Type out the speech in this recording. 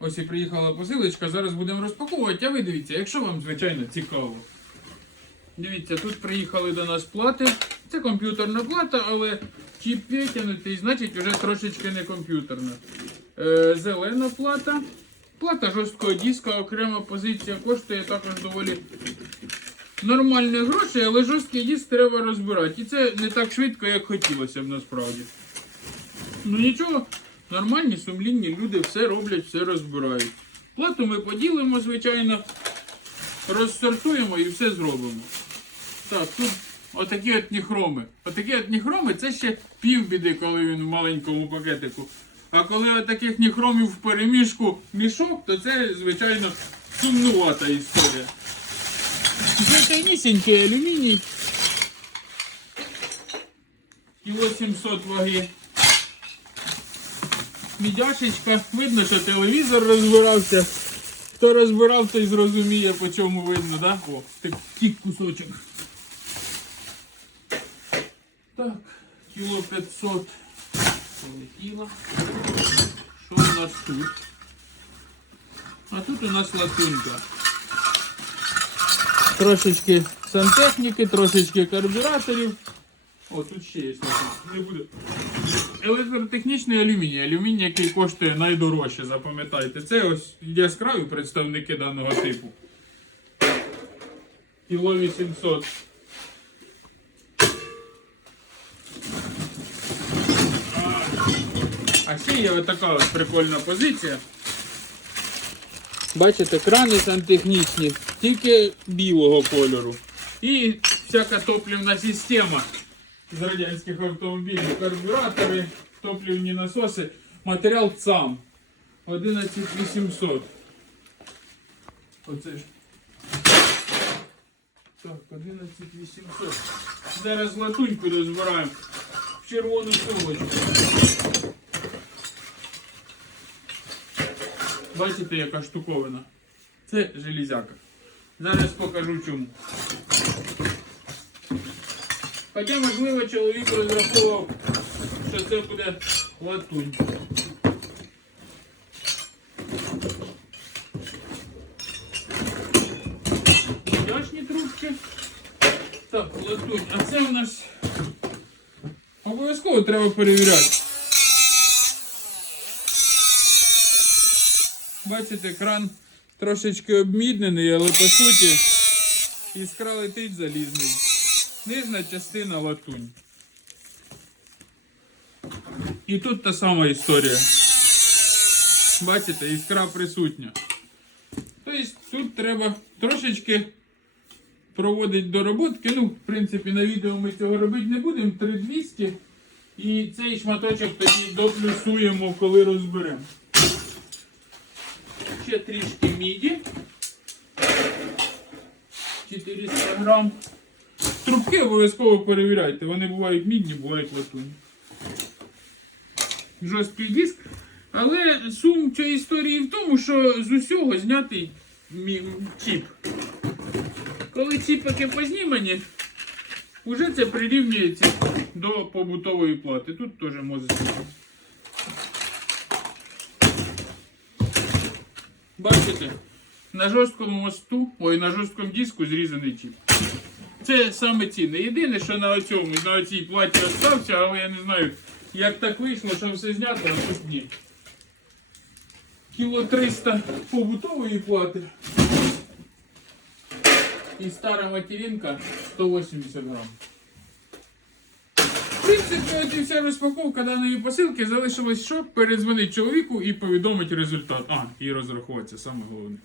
Ось і приїхала посилочка, зараз будемо розпаковувати, а ви дивіться, якщо вам, звичайно, цікаво. Дивіться, тут приїхали до нас плати. Це комп'ютерна плата, але чіп витягнутий, значить вже трошечки не комп'ютерна. Е, зелена плата. Плата жорсткого диска, окрема позиція коштує також доволі нормальні гроші, але жорсткий диск треба розбирати. І це не так швидко, як хотілося б насправді. Ну нічого, нормальні, сумлінні люди все роблять, все розбирають. Плату ми поділимо, звичайно, розсортуємо і все зробимо. Так, тут отакі от ніхроми. Отакі от ніхроми це ще півбіди, коли він в маленькому пакетику. А коли отаких ніхромів в переміжку мішок, то це, звичайно, сумнувата історія. Звичайнісінький алюміній. Кіло 700 ваги. Мідяшечка. Видно, що телевізор розбирався. Хто розбирав, той зрозуміє, по чому видно, да? О, такий кусочок. Так, кіло 500 полетіло. Що у нас тут? А тут у нас латунька. Трошечки сантехніки, трошечки карбюраторів. О, тут ще є. Не буде. Електротехнічний алюміній. Алюміній, який коштує найдорожче, запам'ятайте. Це ось яскраві представники даного типу. Кіло 800. А ще є отака ось прикольна позиція. Бачите, крани сантехнічні, тільки білого кольору. І всяка топлівна система з радянських автомобілів, карбюратори, топлівні насоси, матеріал ЦАМ 11800. Оце ж. Так, 11800. Зараз латуньку розбираємо в червону солочку. Бачите, яка штуковина? Це железяка. Зараз покажу чому. Хоча, можливо, чоловік розраховував, що це буде латунь. Яшні трубки. Так, латунь. А це у нас обов'язково треба перевіряти. Бачите, кран трошечки обміднений, але по суті іскра летить залізний. Нижня частина латунь. І тут та сама історія. Бачите, іскра присутня. Тобто тут треба трошечки проводити дороботки. Ну, в принципі, на відео ми цього робити не будемо. 3200. І цей шматочок тоді доплюсуємо, коли розберемо. Ще трішки міді. 400 грам. Трубки обов'язково перевіряйте. Вони бувають мідні, бувають латунні. Жорсткий диск. Але сум цієї історії в тому, що з усього знятий чіп. Коли чіпики познімані, вже це прирівнюється до побутової плати. Тут теж може бути. Бачите, на жорсткому мосту, ой, на жорсткому диску зрізаний чіп. Це саме цінне. Єдине, що на цьому, на цій платі остався, але я не знаю, як так вийшло, що все знято, а тут ні. Кіло 300 побутової плати. І стара материнка 180 грам. В принципі, вся розпаковка даної посилки залишилось що? Передзвонити чоловіку і повідомити результат. А, і розрахуватися, саме головне.